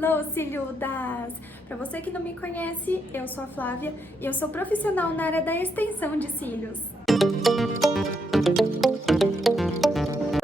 Hello, ciliudas! Para você que não me conhece, eu sou a Flávia e eu sou profissional na área da extensão de cílios.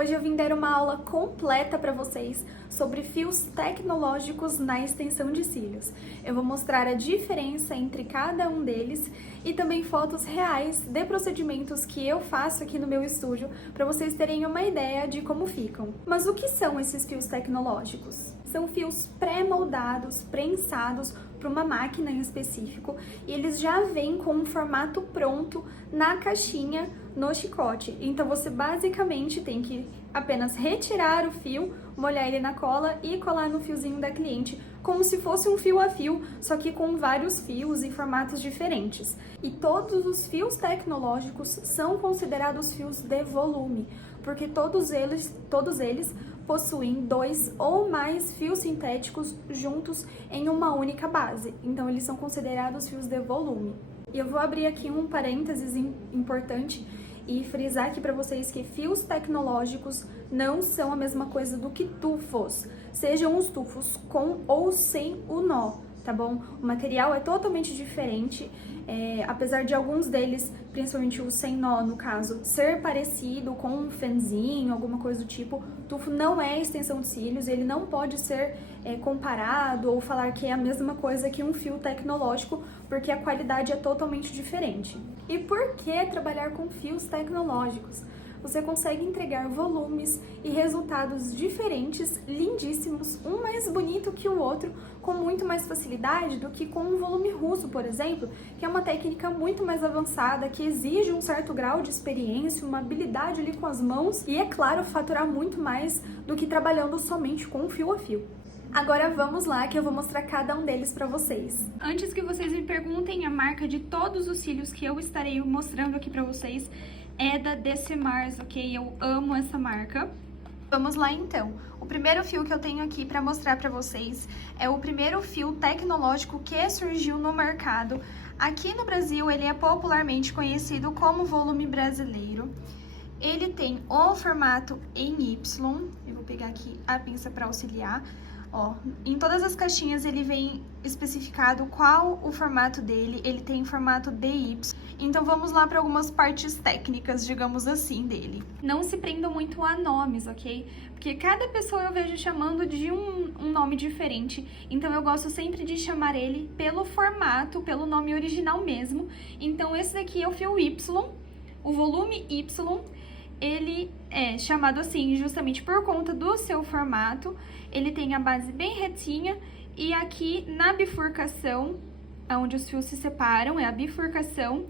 Hoje eu vim dar uma aula completa para vocês sobre fios tecnológicos na extensão de cílios. Eu vou mostrar a diferença entre cada um deles e também fotos reais de procedimentos que eu faço aqui no meu estúdio para vocês terem uma ideia de como ficam. Mas o que são esses fios tecnológicos? São fios pré-moldados, prensados para uma máquina em específico e eles já vêm com um formato pronto na caixinha no chicote. Então você basicamente tem que apenas retirar o fio, molhar ele na cola e colar no fiozinho da cliente, como se fosse um fio a fio, só que com vários fios e formatos diferentes. E todos os fios tecnológicos são considerados fios de volume, porque todos eles possuem 2 ou mais fios sintéticos juntos em uma única base. Então eles são considerados fios de volume. E eu vou abrir aqui um parênteses importante e frisar aqui para vocês que fios tecnológicos não são a mesma coisa do que tufos, sejam os tufos com ou sem o nó, tá bom? O material é totalmente diferente, apesar de alguns deles, principalmente o sem nó no caso, ser parecido com um fenzinho, alguma coisa do tipo, tufo não é extensão de cílios, ele não pode ser comparado ou falar que é a mesma coisa que um fio tecnológico, porque a qualidade é totalmente diferente. E por que trabalhar com fios tecnológicos? Você consegue entregar volumes e resultados diferentes, lindíssimos, um mais bonito que o outro, com muito mais facilidade do que com um volume russo, por exemplo, que é uma técnica muito mais avançada, que exige um certo grau de experiência, uma habilidade ali com as mãos e, é claro, faturar muito mais do que trabalhando somente com fio a fio. Agora vamos lá que eu vou mostrar cada um deles pra vocês. Antes que vocês me perguntem, a marca de todos os cílios que eu estarei mostrando aqui pra vocês é da Decimars, ok? Eu amo essa marca. Vamos lá então. O primeiro fio que eu tenho aqui pra mostrar pra vocês é o primeiro fio tecnológico que surgiu no mercado. Aqui no Brasil ele é popularmente conhecido como volume brasileiro. Ele tem o formato em Y, eu vou pegar aqui a pinça pra auxiliar. Ó, em todas as caixinhas ele vem especificado qual o formato dele, ele tem formato DY. Então vamos lá para algumas partes técnicas, digamos assim, dele. Não se prendam muito a nomes, ok? Porque cada pessoa eu vejo chamando de um nome diferente, então eu gosto sempre de chamar ele pelo formato, pelo nome original mesmo. Então esse daqui é o fio Y, o volume Y. Ele é chamado assim justamente por conta do seu formato. Ele tem a base bem retinha e aqui na bifurcação, onde os fios se separam, é a bifurcação,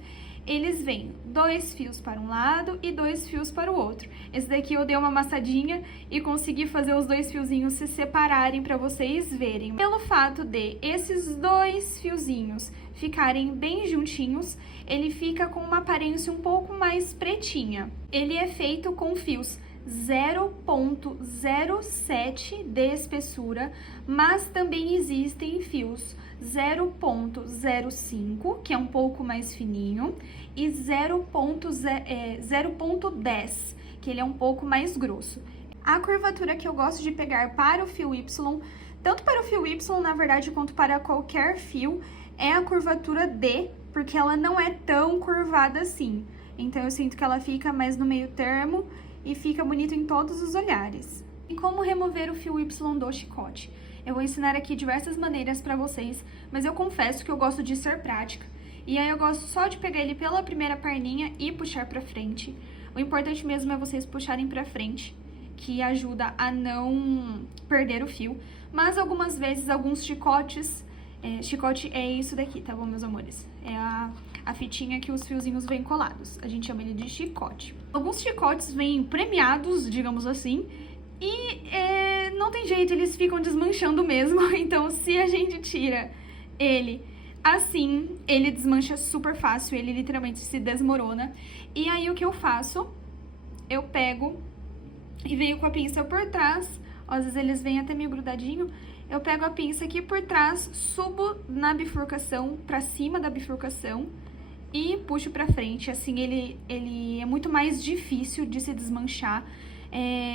eles vêm 2 fios para um lado e 2 fios para o outro. Esse daqui eu dei uma amassadinha e consegui fazer os 2 fiozinhos se separarem para vocês verem. Pelo fato de esses 2 fiozinhos ficarem bem juntinhos, ele fica com uma aparência um pouco mais pretinha. Ele é feito com fios 0,07 de espessura, mas também existem fios 0,05, que é um pouco mais fininho, e 0,10, que ele é um pouco mais grosso. A curvatura que eu gosto de pegar para o fio Y, tanto para o fio Y, na verdade, quanto para qualquer fio, é a curvatura D, porque ela não é tão curvada assim. Então eu sinto que ela fica mais no meio termo e fica bonito em todos os olhares. E como remover o fio Y do chicote? Eu vou ensinar aqui diversas maneiras pra vocês, mas eu confesso que eu gosto de ser prática. E aí eu gosto só de pegar ele pela primeira perninha e puxar pra frente. O importante mesmo é vocês puxarem pra frente, que ajuda a não perder o fio. Mas algumas vezes, alguns chicotes... chicote é isso daqui, tá bom, meus amores? É a fitinha que os fiozinhos vêm colados. A gente chama ele de chicote. Alguns chicotes vêm premiados, digamos assim, e não tem jeito, eles ficam desmanchando mesmo. Então, se a gente tira ele assim, ele desmancha super fácil, ele literalmente se desmorona. E aí, o que eu faço? Eu pego e venho com a pinça por trás. Ó, às vezes eles vêm até meio grudadinho. Eu pego a pinça aqui por trás, subo na bifurcação, pra cima da bifurcação e puxo pra frente. Assim, ele é muito mais difícil de se desmanchar.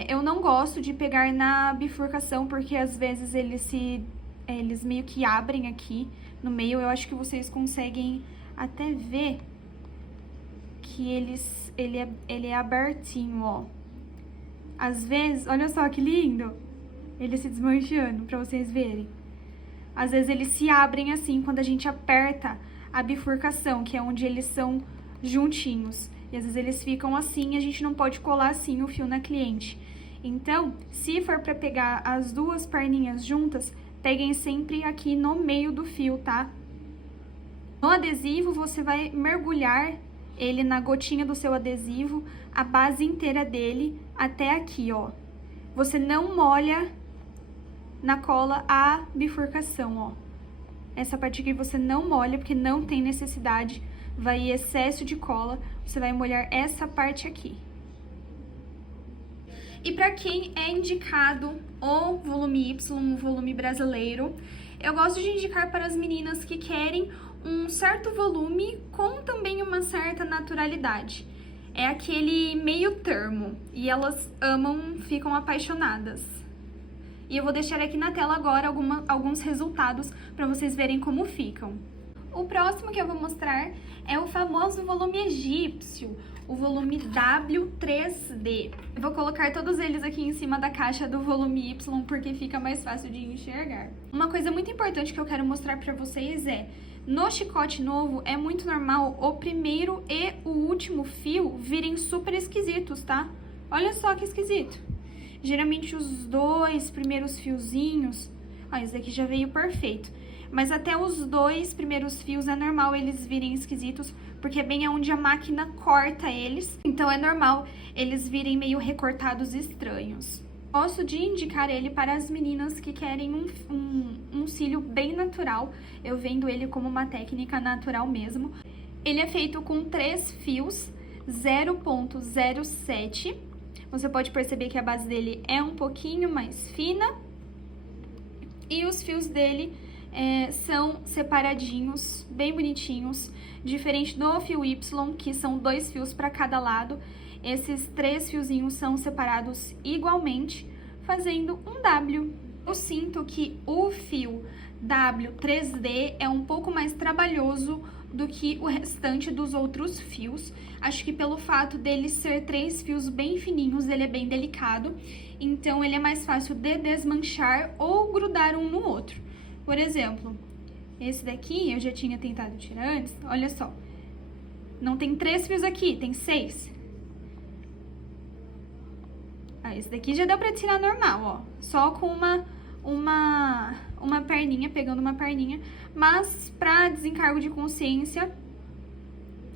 Eu não gosto de pegar na bifurcação porque às vezes ele se eles meio que abrem aqui no meio. Eu acho que vocês conseguem até ver que ele é abertinho, ó. Às vezes, olha só que lindo, ele se desmanchando, pra vocês verem. Às vezes eles se abrem assim quando a gente aperta a bifurcação, que é onde eles são juntinhos. E às vezes eles ficam assim e a gente não pode colar assim o fio na cliente. Então, se for pra pegar as duas perninhas juntas, peguem sempre aqui no meio do fio, tá? No adesivo, você vai mergulhar ele na gotinha do seu adesivo, a base inteira dele até aqui, ó. Você não molha na cola a bifurcação, ó. Essa parte aqui você não molha, porque não tem necessidade, vai excesso de cola, você vai molhar essa parte aqui. E para quem é indicado o volume Y, o volume brasileiro, eu gosto de indicar para as meninas que querem um certo volume com também uma certa naturalidade. É aquele meio termo, e elas amam, ficam apaixonadas. E eu vou deixar aqui na tela agora alguns resultados para vocês verem como ficam. O próximo que eu vou mostrar é o famoso volume egípcio, o volume W3D. Eu vou colocar todos eles aqui em cima da caixa do volume Y, porque fica mais fácil de enxergar. Uma coisa muito importante que eu quero mostrar para vocês é, no chicote novo, é muito normal o primeiro e o último fio virem super esquisitos, tá? Olha só que esquisito. Geralmente os dois primeiros fiozinhos... Ó, esse daqui já veio perfeito. Mas até os dois primeiros fios é normal eles virem esquisitos, porque é bem onde a máquina corta eles. Então é normal eles virem meio recortados estranhos. Gosto de indicar ele para as meninas que querem um cílio bem natural. Eu vendo ele como uma técnica natural mesmo. Ele é feito com 3 fios 0.07. Você pode perceber que a base dele é um pouquinho mais fina. E os fios dele são separadinhos, bem bonitinhos. Diferente do fio Y, que são 2 fios para cada lado. Esses 3 fiozinhos são separados igualmente, fazendo um W. Eu sinto que o fio W3D é um pouco mais trabalhoso do que o restante dos outros fios. Acho que pelo fato dele ser 3 fios bem fininhos, ele é bem delicado. Então, ele é mais fácil de desmanchar ou grudar um no outro. Por exemplo, esse daqui eu já tinha tentado tirar antes. Olha só, não tem 3 fios aqui, tem 6. Esse daqui já deu pra tirar normal, ó. Só com uma perninha, pegando uma perninha. Mas pra desencargo de consciência,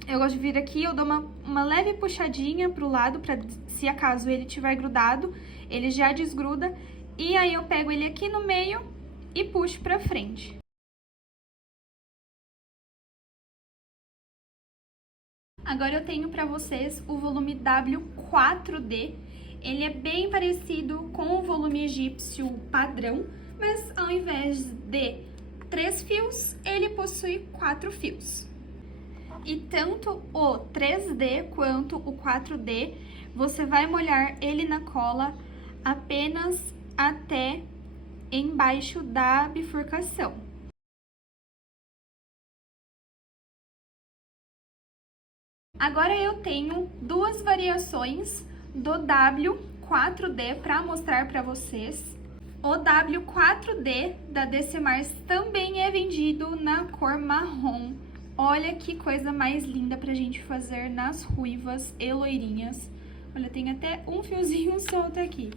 eu gosto de vir aqui, eu dou uma leve puxadinha pro lado, pra se acaso ele tiver grudado, ele já desgruda. E aí eu pego ele aqui no meio e puxo pra frente. Agora eu tenho pra vocês o volume W4D. Ele é bem parecido com o volume egípcio padrão, mas ao invés de 3 fios, ele possui 4 fios. E tanto o 3D quanto o 4D, você vai molhar ele na cola apenas até embaixo da bifurcação. Agora eu tenho 2 variações do W4D para mostrar para vocês. O W4D da DC Mars também é vendido na cor marrom. Olha que coisa mais linda pra gente fazer nas ruivas e loirinhas. Olha, tem até um fiozinho solto aqui.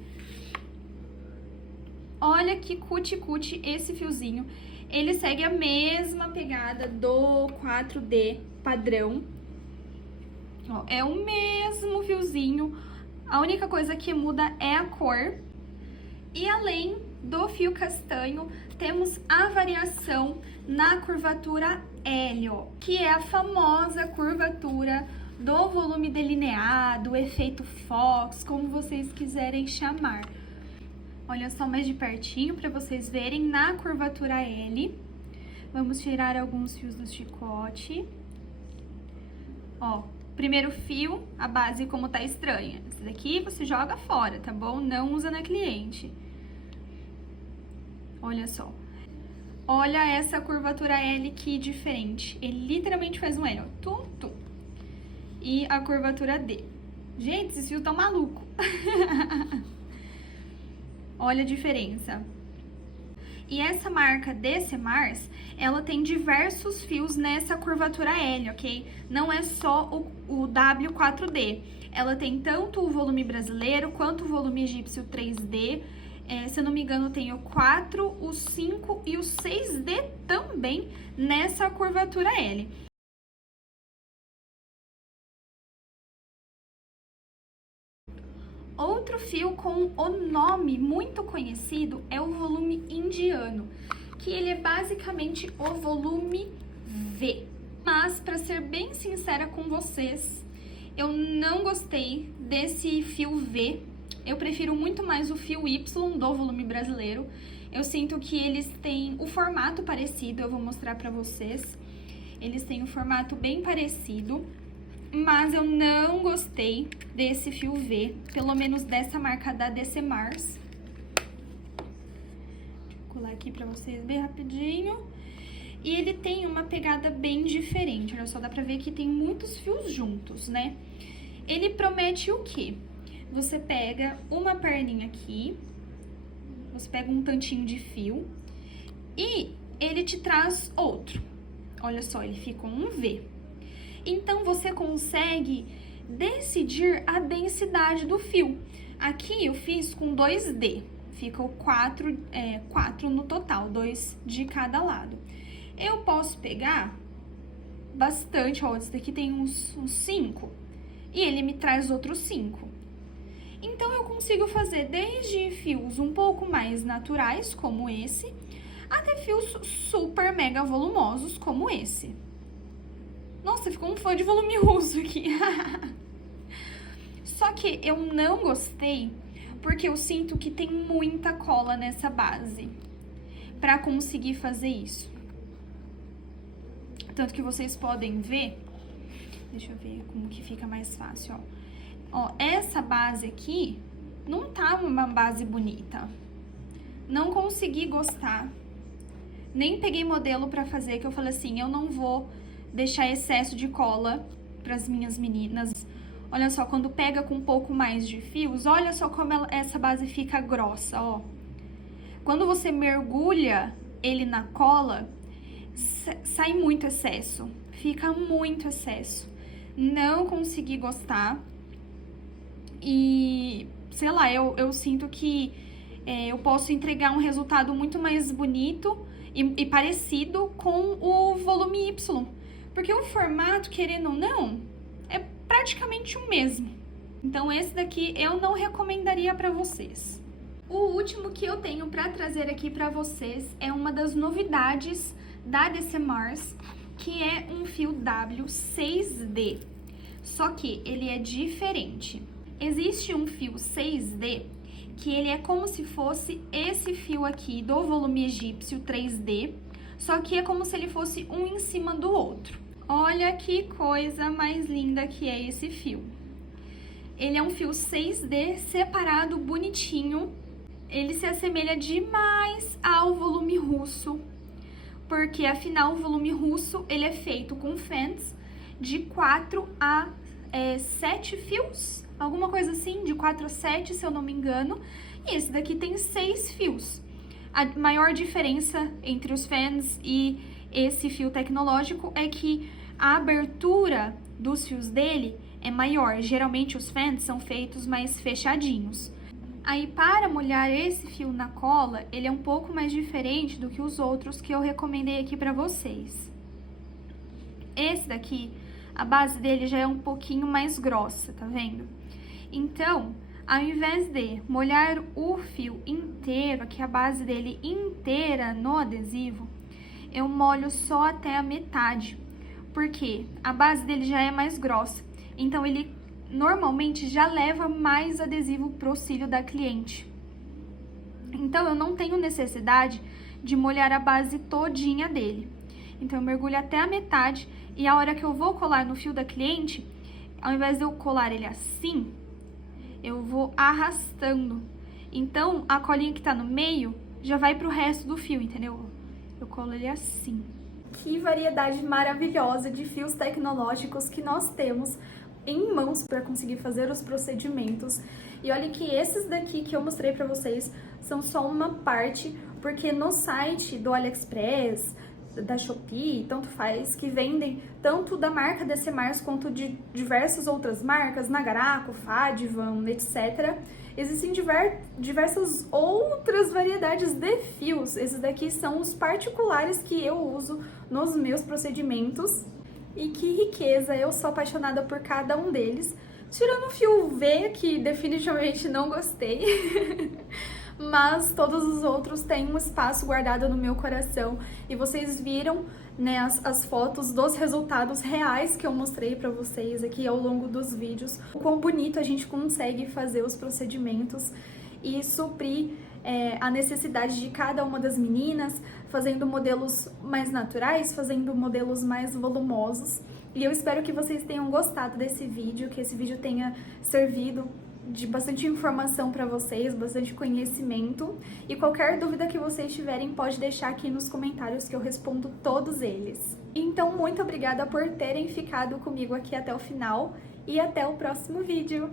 Olha que cuti-cuti esse fiozinho. Ele segue a mesma pegada do 4D padrão. Ó, é o mesmo fiozinho. A única coisa que muda é a cor. E além do fio castanho, temos a variação na curvatura L, ó, que é a famosa curvatura do volume delineado, efeito Fox, como vocês quiserem chamar. Olha só mais de pertinho para vocês verem na curvatura L. Vamos tirar alguns fios do chicote. Ó, primeiro fio, a base como tá estranha. Esse daqui você joga fora, tá bom? Não usa na cliente. Olha só. Olha essa curvatura L que diferente. Ele literalmente faz um L, ó. Tum, tum. E a curvatura D. Gente, esses fios tão malucos. Olha a diferença. E essa marca DCMars, ela tem diversos fios nessa curvatura L, ok? Não é só o W4D. Ela tem tanto o volume brasileiro quanto o volume egípcio 3D. Se eu não me engano, tem o 4, o 5 e o 6D também nessa curvatura L. Outro fio com o nome muito conhecido é o volume indiano, que ele é basicamente o volume V. Mas, para ser bem sincera com vocês, eu não gostei desse fio V. Eu prefiro muito mais o fio Y do volume brasileiro. Eu sinto que eles têm o formato parecido, eu vou mostrar pra vocês. Eles têm um formato bem parecido, mas eu não gostei desse fio V, pelo menos dessa marca da DCMars. Deixa eu colar aqui pra vocês bem rapidinho. E ele tem uma pegada bem diferente, olha só, dá pra ver que tem muitos fios juntos, né? Ele promete o quê? Você pega uma perninha aqui, você pega um tantinho de fio e ele te traz outro. Olha só, ele fica um V. Então, você consegue decidir a densidade do fio. Aqui eu fiz com 2D, fica o 4 no total, 2 de cada lado. Eu posso pegar bastante, ó, esse daqui tem uns 5, e ele me traz outros 5. Então, eu consigo fazer desde fios um pouco mais naturais, como esse, até fios super mega volumosos, como esse. Nossa, ficou um fã de volume russo aqui. Só que eu não gostei, porque eu sinto que tem muita cola nessa base pra conseguir fazer isso. Tanto que vocês podem ver, deixa eu ver como que fica mais fácil, ó. Ó, essa base aqui não tá uma base bonita. Não consegui gostar. Nem peguei modelo pra fazer, que eu falei assim, eu não vou deixar excesso de cola pras minhas meninas. Olha só, quando pega com um pouco mais de fios, olha só como essa base fica grossa, ó. Quando você mergulha ele na cola, sai muito excesso. Fica muito excesso. Não consegui gostar. E, sei lá, eu sinto que eu posso entregar um resultado muito mais bonito e parecido com o volume Y. Porque o formato, querendo ou não, é praticamente o mesmo. Então, esse daqui eu não recomendaria pra vocês. O último que eu tenho pra trazer aqui pra vocês é uma das novidades da DCMars, que é um fio W6D. Só que ele é diferente. Existe um fio 6D que ele é como se fosse esse fio aqui do volume egípcio 3D, só que é como se ele fosse um em cima do outro. Olha que coisa mais linda que é esse fio. Ele é um fio 6D separado, bonitinho. Ele se assemelha demais ao volume russo, porque afinal o volume russo ele é feito com fans de 4 a 7 fios, alguma coisa assim, de 4 a 7, se eu não me engano. E esse daqui tem 6 fios. A maior diferença entre os fans e esse fio tecnológico é que a abertura dos fios dele é maior. Geralmente os fans são feitos mais fechadinhos. Aí, para molhar esse fio na cola, ele é um pouco mais diferente do que os outros que eu recomendei aqui pra vocês. Esse daqui, a base dele já é um pouquinho mais grossa, tá vendo? Então, ao invés de molhar o fio inteiro, aqui a base dele inteira no adesivo, eu molho só até a metade, porque a base dele já é mais grossa. Então, ele normalmente já leva mais adesivo pro cílio da cliente. Então, eu não tenho necessidade de molhar a base todinha dele. Então, eu mergulho até a metade e a hora que eu vou colar no fio da cliente, ao invés de eu colar ele assim, eu vou arrastando. Então, a colinha que tá no meio já vai pro resto do fio, entendeu? Eu colo ele assim. Que variedade maravilhosa de fios tecnológicos que nós temos em mãos para conseguir fazer os procedimentos. E olha que esses daqui que eu mostrei para vocês são só uma parte, porque no site do AliExpress, da Shopee, tanto faz, que vendem tanto da marca DC Mars quanto de diversas outras marcas, Nagaraco, Fadivan, etc. Existem diversas outras variedades de fios. Esses daqui são os particulares que eu uso nos meus procedimentos. E que riqueza, eu sou apaixonada por cada um deles. Tirando o fio V, que definitivamente não gostei. Mas todos os outros têm um espaço guardado no meu coração. E vocês viram, né, as fotos dos resultados reais que eu mostrei pra vocês aqui ao longo dos vídeos. O quão bonito a gente consegue fazer os procedimentos e suprir a necessidade de cada uma das meninas, fazendo modelos mais naturais, fazendo modelos mais volumosos. E eu espero que vocês tenham gostado desse vídeo, que esse vídeo tenha servido de bastante informação para vocês, bastante conhecimento. E qualquer dúvida que vocês tiverem, pode deixar aqui nos comentários que eu respondo todos eles. Então, muito obrigada por terem ficado comigo aqui até o final e até o próximo vídeo!